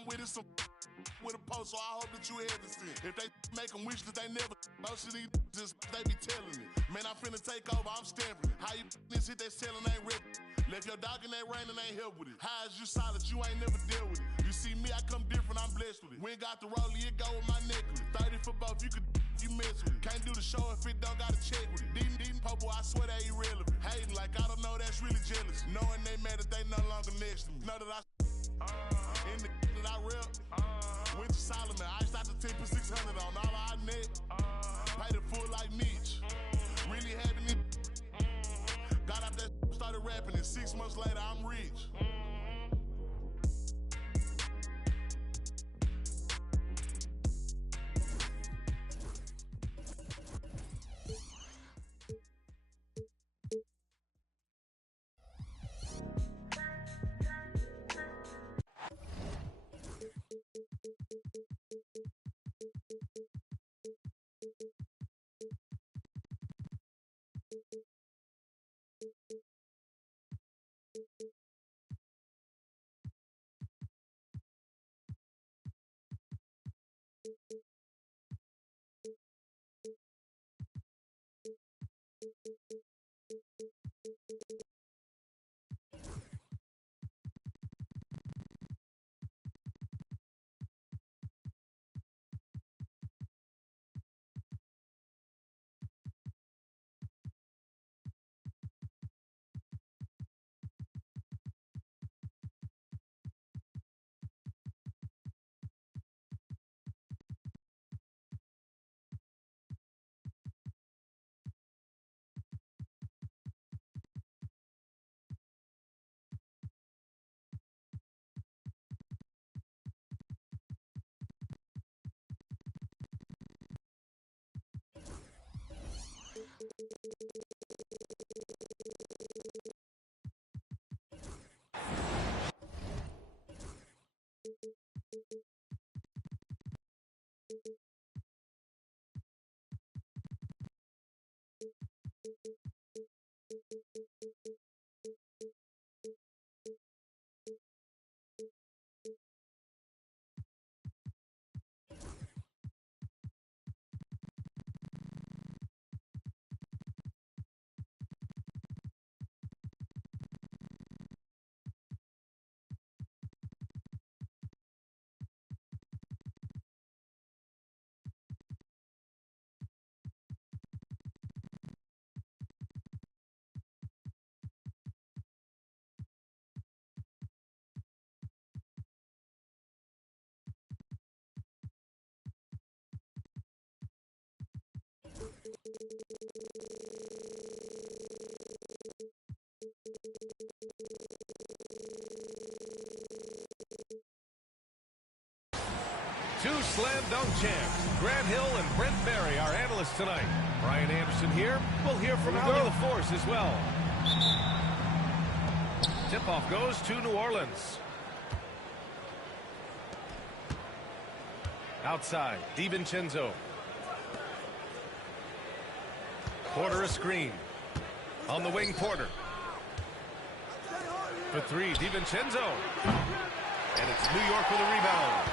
I'm with it, some with a post, so I hope that you hesitant. If they make them wish that they never, most of these just, they be telling it. Man, I'm finna take over, I'm stamping it. How you this shit they selling ain't rip. Left your dog in that rain and ain't help with it. How is you solid, you ain't never dealt with it. You see me, I come different, I'm blessed with it. We ain't got the rollie, it go with my necklace. 30 for both, you could you mess with it. Can't do the show if it don't gotta check with it. These popo, I swear they irrelevant. Hating like I don't know, that's really jealous. Knowing they mad that they no longer next to me. Know that I in the that I rep. Went to Solomon, I shot the 10 for 600 on all our net. Paid it full like Mitch. Really having it. Got out that started rapping, and 6 months later I'm rich. Two slam dunk champs, Grant Hill and Brent Barry, our analysts tonight. Brian Anderson here. We'll hear from Ali LaForce as well. Tip-off goes to New Orleans. Outside, DiVincenzo. Porter a screen. On the wing, Porter. For three, DiVincenzo. And it's New York with a rebound.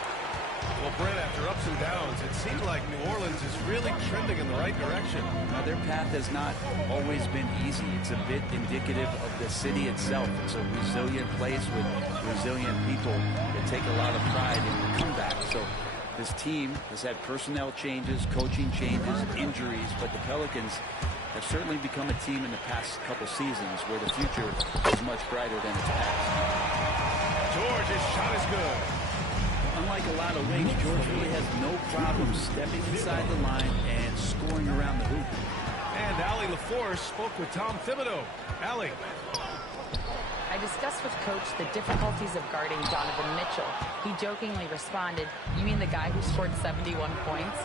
Well, Brent, after ups and downs, it seemed like New Orleans is really trending in the right direction. Their path has not always been easy. It's a bit indicative of the city itself. It's a resilient place with resilient people that take a lot of pride in the comeback. So this team has had personnel changes, coaching changes, injuries, but the Pelicans have certainly become a team in the past couple seasons where the future is much brighter than its past. George's shot is good. Unlike a lot of wings, George really has no problem stepping inside the line and scoring around the hoop. And Ali LaForce spoke with Tom Thibodeau. Ali. I discussed with Coach the difficulties of guarding Donovan Mitchell. He jokingly responded, "You mean the guy who scored 71 points?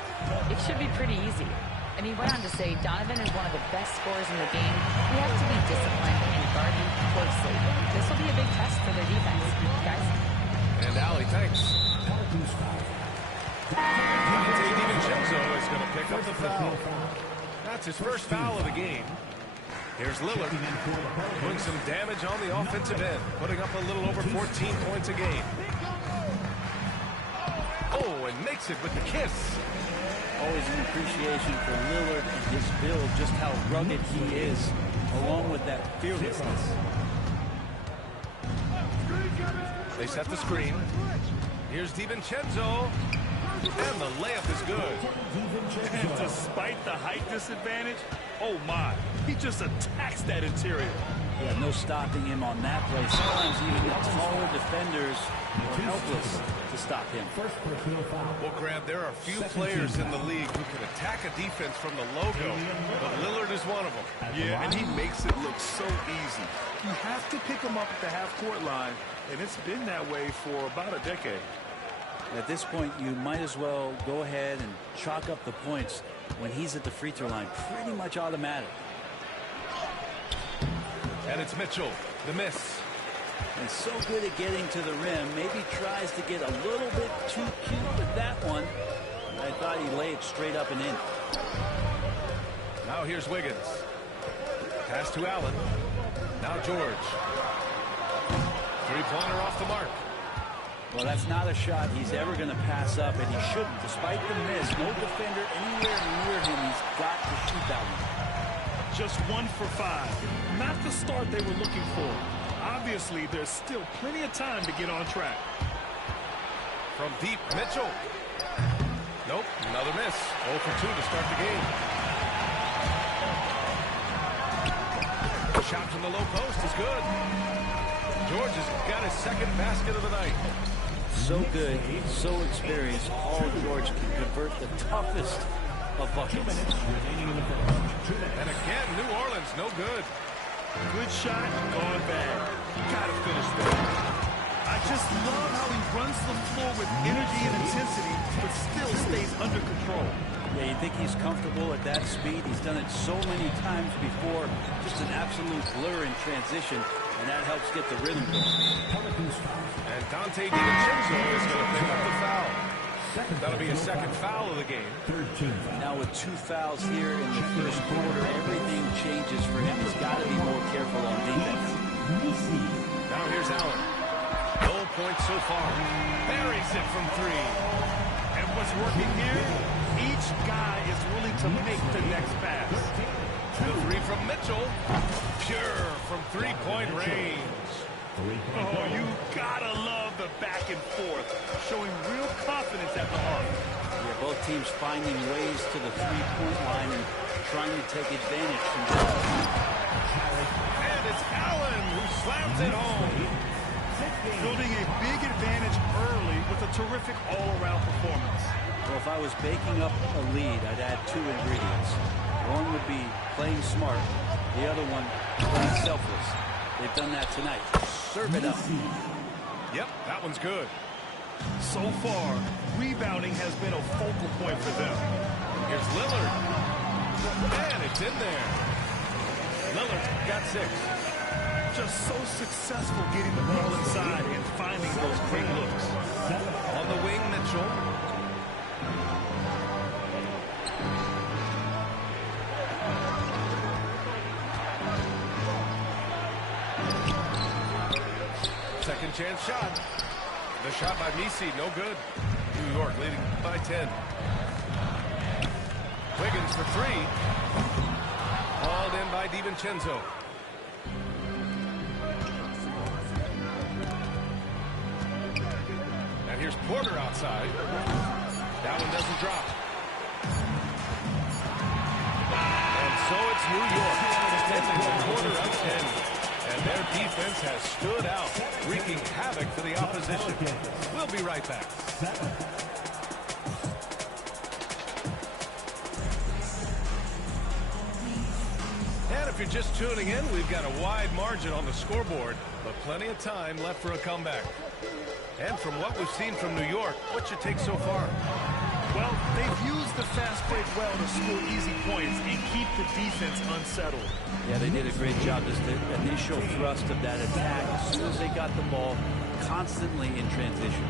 It should be pretty easy." And he went on to say Donovan is one of the best scorers in the game. We have to be disciplined and guard him closely. This will be a big test for their defense. Guys? And Ali, thanks. Dante DiVincenzo is going to pick up the foul. That's his first foul of the game. Here's Lillard doing some damage on the offensive end, putting up a little over 14 points a game. gets it with the kiss. Always an appreciation for Lillard and his build, just how rugged he is, along with that fearlessness. They set the screen. Here's DiVincenzo. And the layup is good. And despite the height disadvantage, oh my, he just attacks that interior. Yeah, no stopping him on that play. Sometimes even the taller defenders are helpless to stop him. Well, Grant, there are few players in the league who can attack a defense from the logo, but Lillard is one of them. Yeah, and he makes it look so easy. You have to pick him up at the half-court line, and it's been that way for about a decade. At this point, you might as well go ahead and chalk up the points when he's at the free throw line. Pretty much automatic. And it's Mitchell, the miss. And so good at getting to the rim. Maybe tries to get a little bit too cute with that one. I thought he laid it straight up and in. Now here's Wiggins. Pass to Allen. Now George. Three-pointer off the mark. Well, that's not a shot he's ever going to pass up, and he shouldn't. Despite the miss, no defender anywhere near him. He's got to shoot that one. Just 1 for 5. Not the start they were looking for. Obviously, there's still plenty of time to get on track. From deep, Mitchell. Nope, another miss. 0 for 2 to start the game. Shot from the low post is good. George has got his second basket of the night. So good, so experienced. Paul George can convert the toughest of buckets. And again, New Orleans, no good. Good shot, gone bad. You gotta finish that. I just love how he runs the floor with energy and intensity, but still stays under control. Yeah, you think he's comfortable at that speed. He's done it so many times before. Just an absolute blur in transition, and that helps get the rhythm going. And Dante DiVincenzo is going to pick up the foul. That'll be his second foul of the game. Now with 2 fouls here in the first quarter, everything changes for him. He's got to be more careful on defense. Now here's Allen. No points so far. Buries it from 3. And what's working here? Each guy is willing to make the next pass. The 3 from Mitchell. Pure from 3-point range. Oh, you gotta love the back and forth, showing real confidence at the arc. Yeah, both teams finding ways to the 3-point line and trying to take advantage from that. And it's Allen who slams it home. Building a big advantage early with a terrific all-around performance. Well, if I was baking up a lead, I'd add 2 ingredients. One would be playing smart. The other one, playing selfless. They've done that tonight. Serve it up. Yep, that one's good. So far, rebounding has been a focal point for them. Here's Lillard. And it's in there. Lillard got 6. Just so successful getting the ball inside and finding those great looks. On the wing, Mitchell. Second chance shot. The shot by Messi, no good. New York leading by 10. Wiggins for 3. Hauled in by DiVincenzo. And here's Porter outside. That one doesn't drop. And so it's New York. Ending the quarter up 10. And their defense has stood out, wreaking havoc for the opposition. We'll be right back. And if you're just tuning in, we've got a wide margin on the scoreboard, but plenty of time left for a comeback. And from what we've seen from New York, what's your take so far? Well, they've used the fast break well to score easy points and keep the defense unsettled. Yeah, they did a great job. Just the initial thrust of that attack, as soon as they got the ball, constantly in transition.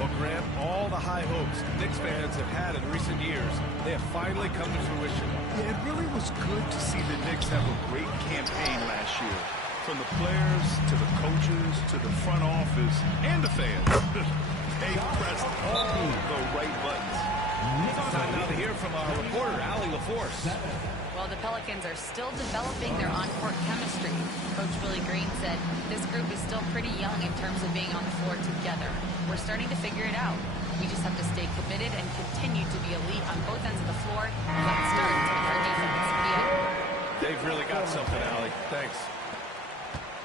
Well, Grant, all the high hopes Knicks fans have had in recent years, they have finally come to fruition. Yeah, it really was good to see the Knicks have a great campaign last year. From the players, to the coaches, to the front office, and the fans. They pressed all the right buttons. Time now to hear from our reporter, Allie LaForce. Well, the Pelicans are still developing their on-court chemistry. Coach Willie Green said this group is still pretty young in terms of being on the floor together. We're starting to figure it out. We just have to stay committed and continue to be elite on both ends of the floor. Let's start with our defense. They've really got something, Allie. Thanks.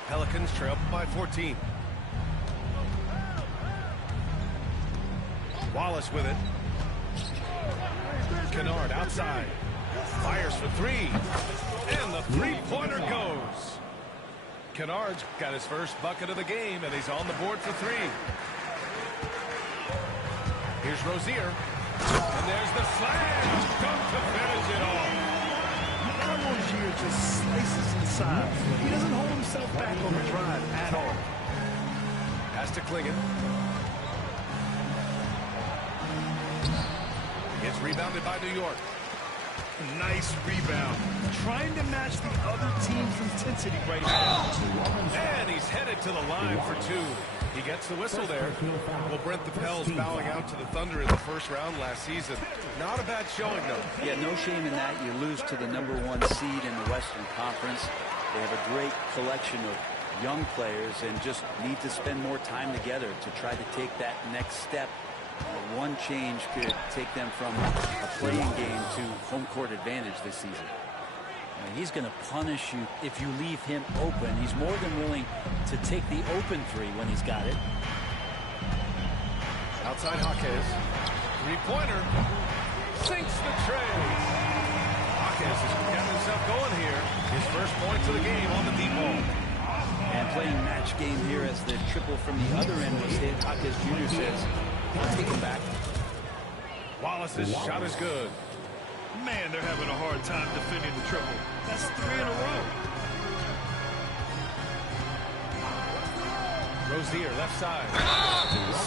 Pelicans trail by 14. Wallace with it. Kennard outside. Fires for three. And the three-pointer goes. Kennard's got his first bucket of the game, and he's on the board for three. Here's Rozier. And there's the slam. Come to finish it all. Rozier just slices inside. He doesn't hold himself back on the drive at all. Pass to Clingan. It's rebounded by New York. Nice rebound. Trying to match the other team's intensity right now. And he's headed to the line for two. He gets the whistle there. Well, Brent, the Pels bowing out to the Thunder in the first round last season. Not a bad showing, though. Yeah, no shame in that. You lose to the #1 seed in the Western Conference. They have a great collection of young players and just need to spend more time together to try to take that next step. One change could take them from a playing game to home court advantage this season. He's going to punish you if you leave him open. He's more than willing to take the open three when he's got it. Outside Jaquez. Three-pointer. Sinks the tray. Jaquez has got himself going here. His first points of the game on the deep ball. And playing match game here as the triple from the other end was hit. Jaquez Jr. says, I'll take him back. Wallace's shot is good. Man, they're having a hard time defending the triple. That's 3 in a row. Rozier, left side.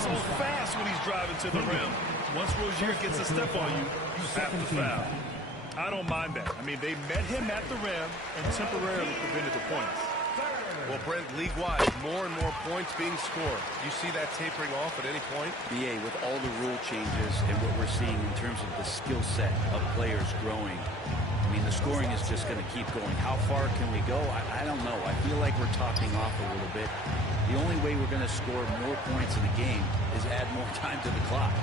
So fast when he's driving to the rim. Once Rozier gets a step on you, you have to foul. I don't mind that. I mean, they met him at the rim and temporarily prevented the points. Well, Brent, league-wide, more and more points being scored. You see that tapering off at any point? BA, with all the rule changes and what we're seeing in terms of the skill set of players growing, I mean, the scoring is just going to keep going. How far can we go? I don't know. I feel like we're topping off a little bit. The only way we're going to score more points in the game is add more time to the clock.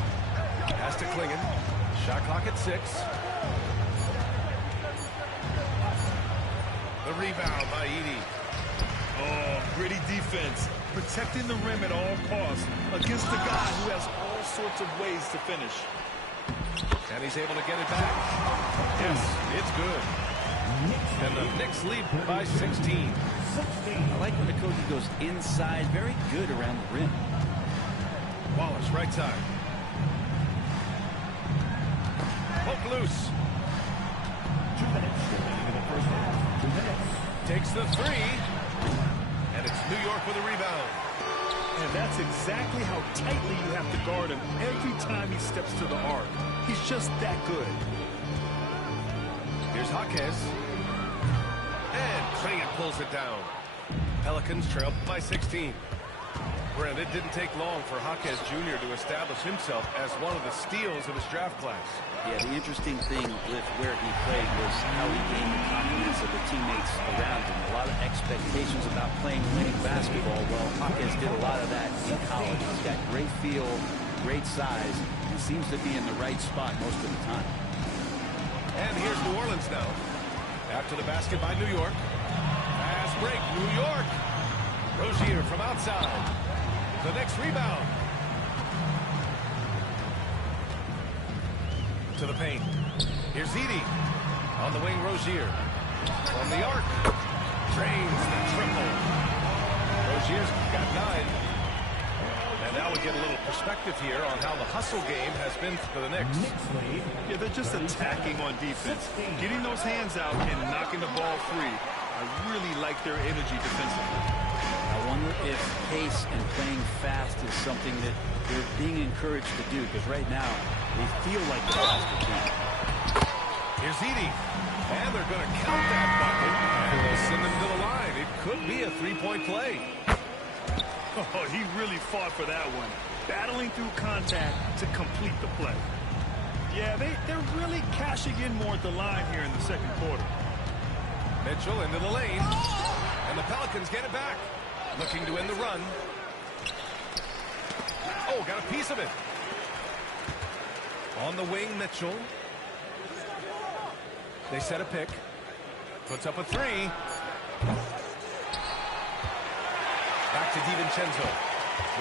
Pass to Clingan. Shot clock at 6. The rebound by Edey. Oh, gritty defense. Protecting the rim at all costs against a guy who has all sorts of ways to finish. And he's able to get it back. Yes, it's good. And the Knicks lead by 16. I like when the coach goes inside. Very good around the rim. Wallace, right side. Poke loose. 2 minutes remaining in the first half. 2 minutes. Takes the three. And it's New York with a rebound. And that's exactly how tightly you have to guard him every time he steps to the arc. He's just that good. Here's Jaquez. And Clingan pulls it down. Pelicans trail by 16. Brent, it didn't take long for Jaquez Jr. to establish himself as one of the steals of his draft class. Yeah, the interesting thing with where he played was how he gained the confidence of the teammates around him. A lot of expectations about playing winning basketball. Well, Jaquez did a lot of that in college. He's got great feel, great size, and seems to be in the right spot most of the time. And here's New Orleans now. After the basket by New York. Fast break, New York. Rozier from outside. The next rebound. To the paint. Here's Edey. On the wing, Rozier. From the arc. Drains the triple. Rozier's got 9. And now we get a little perspective here on how the hustle game has been for the Knicks. Yeah, they're just attacking on defense. Getting those hands out and knocking the ball free. I really like their energy defensively. I wonder if pace and playing fast is something that they're being encouraged to do, because right now they feel like the faster team. Here's Edey. And they're going to count that bucket. And they'll send him to the line. It could be a three-point play. Oh, he really fought for that one. battling through contact to complete the play. Yeah, they're really cashing in more at the line here in the second quarter. Mitchell into the lane. And the Pelicans get it back. Looking to end the run. Oh, got a piece of it. On the wing, Mitchell. They set a pick. Puts up a three. Back to DiVincenzo.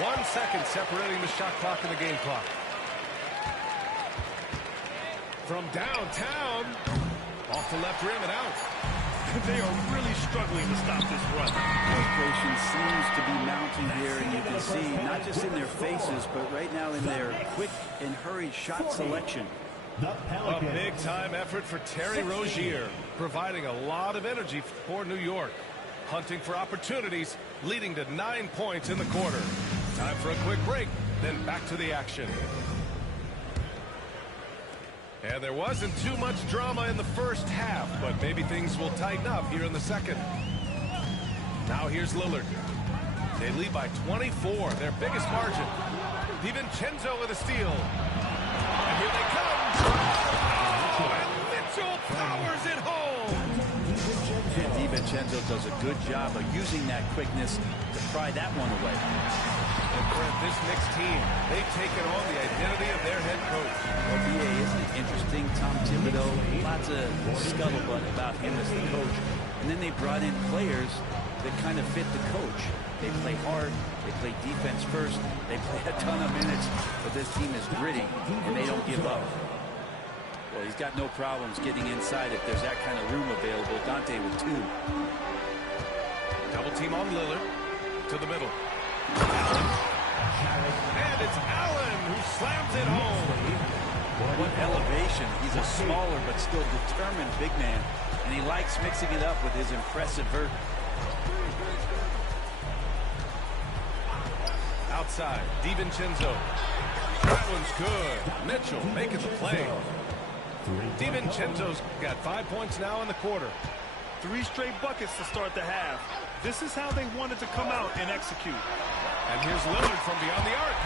1 second separating the shot clock and the game clock. From downtown. Off the left rim and out. They are really struggling to stop this run. Frustration seems to be mounting here, and you can see not just in their faces, but right now in their quick and hurried shot selection. A big-time effort for Terry Rozier, providing a lot of energy for New York. Hunting for opportunities, leading to 9 points in the quarter. Time for a quick break, then back to the action. And there wasn't too much drama in the first half, but maybe things will tighten up here in the second. Now here's Lillard. They lead by 24, their biggest margin. DiVincenzo with a steal. And here they come. And Mitchell powers it home. And DiVincenzo does a good job of using that quickness to pry that one away. And for this Knicks team, they've taken on the identity of their head coach. Well, BA, isn't it interesting? Tom Thibodeau, lots of scuttlebutt about him as the coach. And then they brought in players that kind of fit the coach. They play hard, they play defense first, they play a ton of minutes, but this team is gritty, and they don't give up. Well, he's got no problems getting inside if there's that kind of room available. Dante with 2. Double team on Lillard. To the middle. Allen. And it's Allen who slams it home. What elevation. He's a smaller but still determined big man, and he likes mixing it up with his impressive vert. Outside, DiVincenzo. That one's good. Mitchell making the play. DiVincenzo's got 5 points now in the quarter. 3 straight buckets to start the half. This is how they wanted to come out and execute. And here's Lillard from beyond the arc.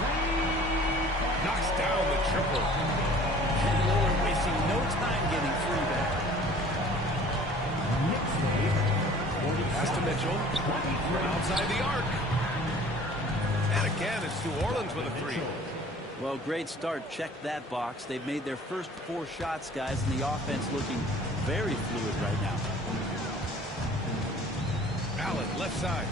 Knocks down the triple. And Lillard wasting no time getting through that. Pass to Mitchell. From outside the arc. And again, it's New Orleans with a 3. Well, great start. Check that box. They've made their first 4 shots, guys, and the offense looking very fluid right now. Allen, left side.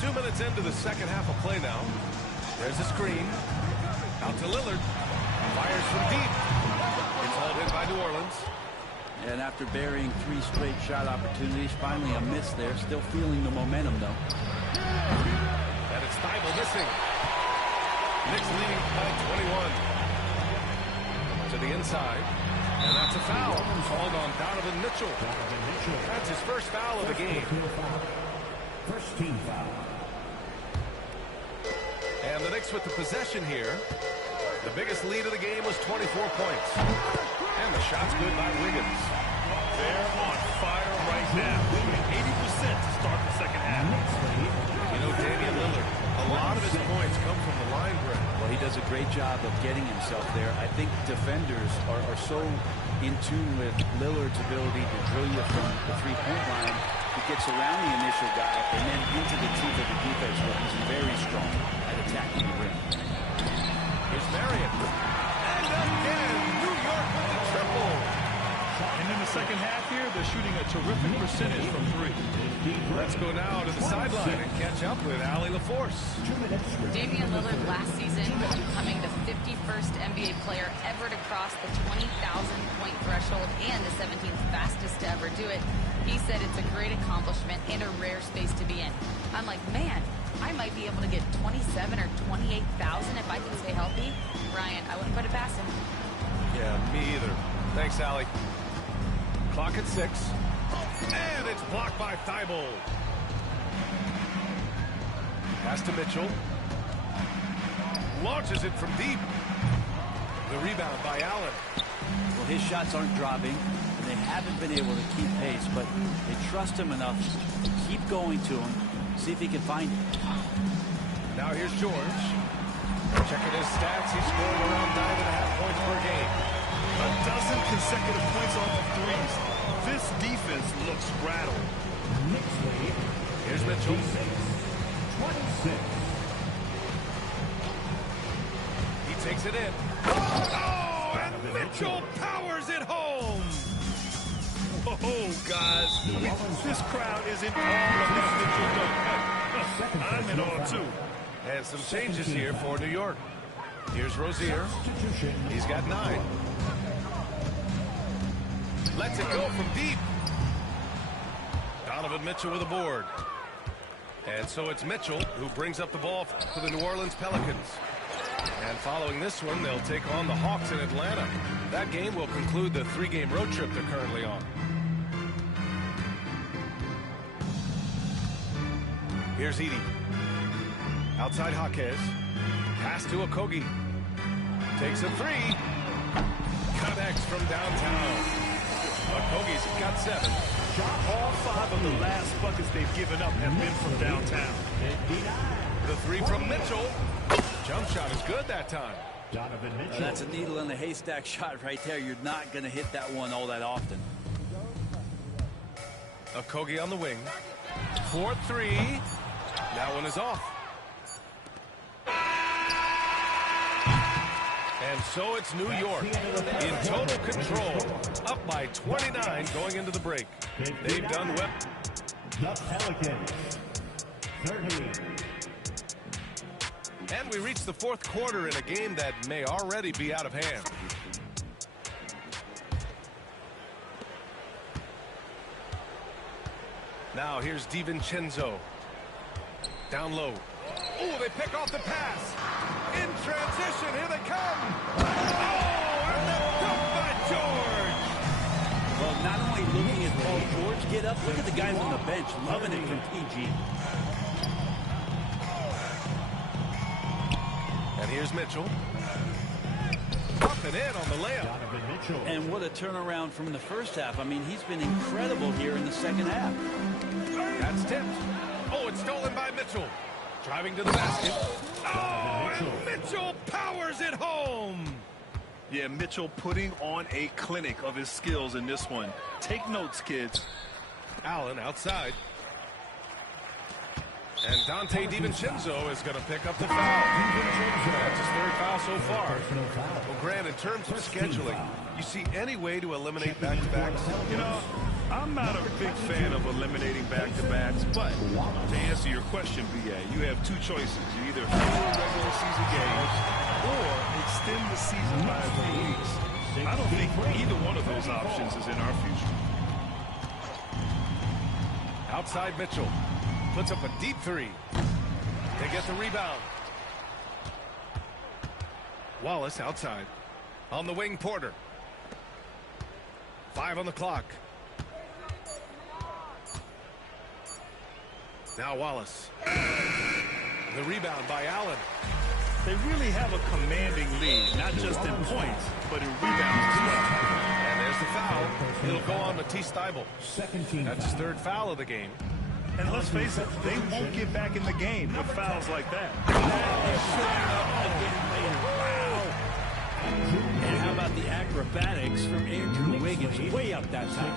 2 minutes into the second half of play now. There's a screen. Out to Lillard. Fires from deep. It's hauled in by New Orleans. And after burying 3 straight shot opportunities, finally a miss there. Still feeling the momentum, though. And it's Thibault missing. Knicks leading by 21. To the inside. And that's a foul called on Donovan Mitchell. That's his first foul of the game. First team foul. And the Knicks with the possession here. The biggest lead of the game was 24 points. And the shot's good by Wiggins. They're on fire right now. 80% to start the second half. You know, Damian Lillard, a lot of his points come from the line break. Well, he does a great job of getting himself there. I think defenders are so in tune with Lillard's ability to drill you from the three-point line. He gets around the initial guy and then into the teeth of the defense where he's very strong at attacking the rim. Here's Marion. And again, New York with the triple. And in the second half here, they're shooting a terrific percentage from 3. Let's go now to the sideline and catch up with Allie LaForce. Damian Lillard last season becoming the 51st NBA player ever to cross the 20,000-point threshold and the 17th fastest to ever do it. He said it's a great accomplishment and a rare space to be in. I'm like, man, I might be able to get 27 or 28,000 if I can stay healthy. Ryan, I wouldn't put it past him. Yeah, me either. Thanks, Allie. Clock at 6. And it's blocked by Thibault. Pass to Mitchell. Launches it from deep. The rebound by Allen. Well, his shots aren't dropping, and they haven't been able to keep pace, but they trust him enough to keep going to him, See if he can find it. Now here's George. Checking his stats, he's scoring around 9.5 points per game. A dozen consecutive points off of threes. This defense looks rattled. Here's Mitchell. 26. He takes it in. Oh, and Mitchell powers it home. Oh, guys. I mean, this crowd is in awe of that Mitchell dunk. I'm in awe, too. And some changes here for New York. Here's Rozier. He's got 9. Lets it go from deep. Donovan Mitchell with a board. And so it's Mitchell who brings up the ball for the New Orleans Pelicans. And following this one, they'll take on the Hawks in Atlanta. That game will conclude the 3-game road trip they're currently on. Here's Edey. Outside Jaquez. Pass to Okogie. Takes a 3. Connects from downtown. Okogie's got 7. All 5 of the last buckets they've given up have been from downtown. The 3 from Mitchell. Jump shot is good that time. Donovan Mitchell. That's a needle in the haystack shot right there. You're not going to hit that one all that often. Okogie on the wing. 4-3. That one is off. And so it's New York in total control, up by 29 going into the break. They've done well. The Pelicans. 30. And we reach the 4th quarter in a game that may already be out of hand. Now here's DiVincenzo. Down low. Oh, they pick off the pass. In transition, here they come. Oh, and the dunk by George. Well, not only looking at Paul George get up, look at the guys on the bench loving it from PG. And here's Mitchell. Up and in on the layup. Donovan Mitchell. And what a turnaround from the first half. I mean, he's been incredible here in the second half. That's tipped. Oh, it's stolen by Mitchell. Driving to the basket. Oh, and Mitchell powers it home. Yeah, Mitchell putting on a clinic of his skills in this one. Take notes, kids. Allen outside. And Dante DiVincenzo is going to pick up the foul. That's his 3rd foul so far. Well, Grant, in terms of scheduling, you see any way to eliminate back-to-backs? You know, I'm not a big fan of eliminating back-to-backs, but to answer your question, B.A., you have 2 choices. You either fewer regular season games or extend the season by a few weeks. I don't think either one of those options is in our future. Outside Mitchell. Puts up a deep 3. They get the rebound. Wallace outside. On the wing, Porter. 5 on the clock. Now Wallace. The rebound by Allen. They really have a commanding lead, not just in points, but in rebounds as well. And there's the foul. It'll go on Matisse Thybulle. Second team. That's his 3rd foul of the game. And let's face it, they won't get back in the game with fouls like that. And how about the acrobatics from Andrew Wiggins? Way up that time.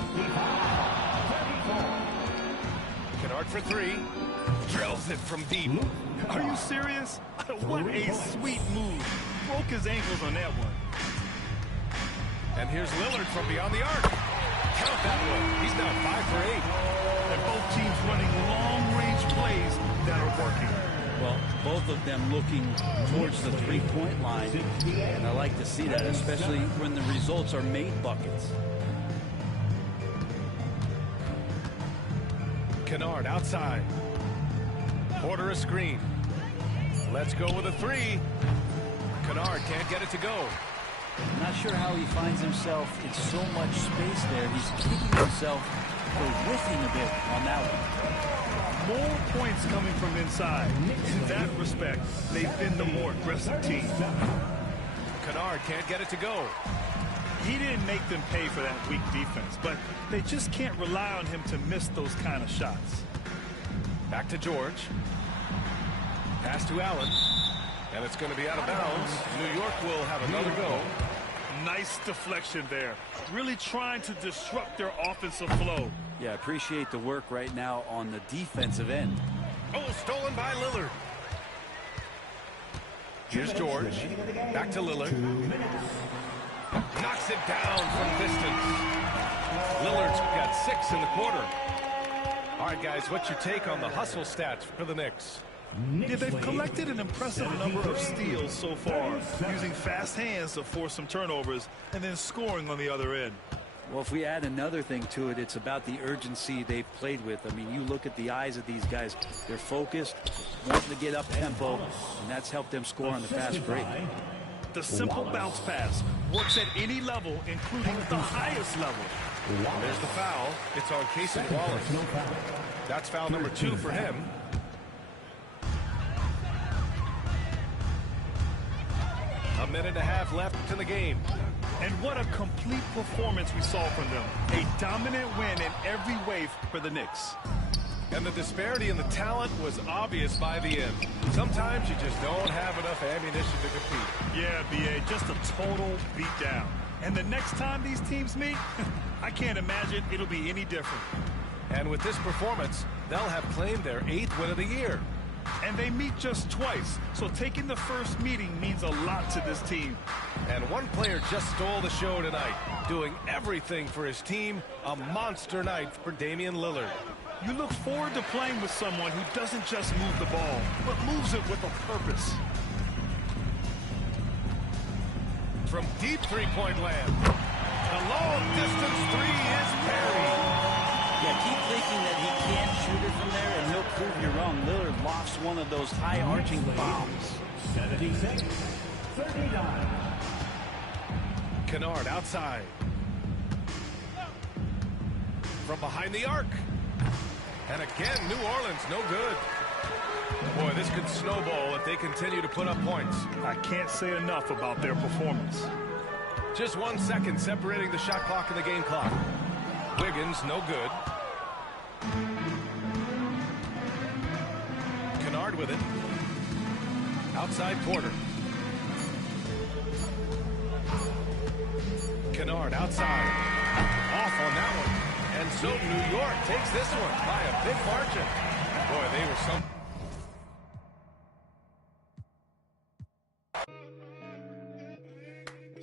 Kennard for 3. Drills it from deep. Are you serious? What a sweet move. Broke his ankles on that one. And here's Lillard from beyond the arc. Count that one. He's now 5 for 8. And both teams running long-range plays that are working. Well, both of them looking towards the 3-point line. And I like to see that, especially when the results are made buckets. Kennard outside. Porter a screen. Let's go with a 3. Kennard can't get it to go. Not sure how he finds himself in so much space there. He's kicking himself for whiffing a bit on that one. More points coming from inside. In that respect, they've been the more aggressive team. Kennard can't get it to go. He didn't make them pay for that weak defense, but they just can't rely on him to miss those kind of shots. Back to George. Pass to Allen. And it's going to be out of bounds. New York will have another go. Nice deflection there. Really trying to disrupt their offensive flow. Yeah, appreciate the work right now on the defensive end. Oh, stolen by Lillard. Here's George. Back to Lillard. Knocks it down from distance. Lillard's got 6 in the quarter. All right, guys, what's your take on the hustle stats for the Knicks? Yeah, they've collected an impressive number of steals so far, using fast hands to force some turnovers and then scoring on the other end. Well, if we add another thing to it, it's about the urgency they've played with. I mean, you look at the eyes of these guys. They're focused, wanting to get up tempo, and that's helped them score on the fast break. The simple bounce pass works at any level, including the highest level. There's the foul. It's on Cason Wallace. That's foul number 2 for him. A minute and a half left in the game. And what a complete performance we saw from them. A dominant win in every way for the Knicks. And the disparity in the talent was obvious by the end. Sometimes you just don't have enough ammunition to compete. Yeah, B.A., just a total beatdown. And the next time these teams meet, I can't imagine it'll be any different. And with this performance, they'll have claimed their 8th win of the year. And they meet just twice, so taking the first meeting means a lot to this team. And one player just stole the show tonight, doing everything for his team. A monster night for Damian Lillard. You look forward to playing with someone who doesn't just move the ball, but moves it with a purpose. From deep three-point land, the long-distance 3 is buried. Yeah, keep thinking that he can't shoot it from there, and he'll prove you wrong. Lillard lofts one of those high-arching bombs. 76-39. Kennard outside. From behind the arc. And again, New Orleans, no good. Boy, this could snowball if they continue to put up points. I can't say enough about their performance. Just 1 second separating the shot clock and the game clock. Wiggins, no good. Kennard with it. Outside Porter. Kennard outside. Off on that one. And so New York takes this one by a big margin. Boy, they were some...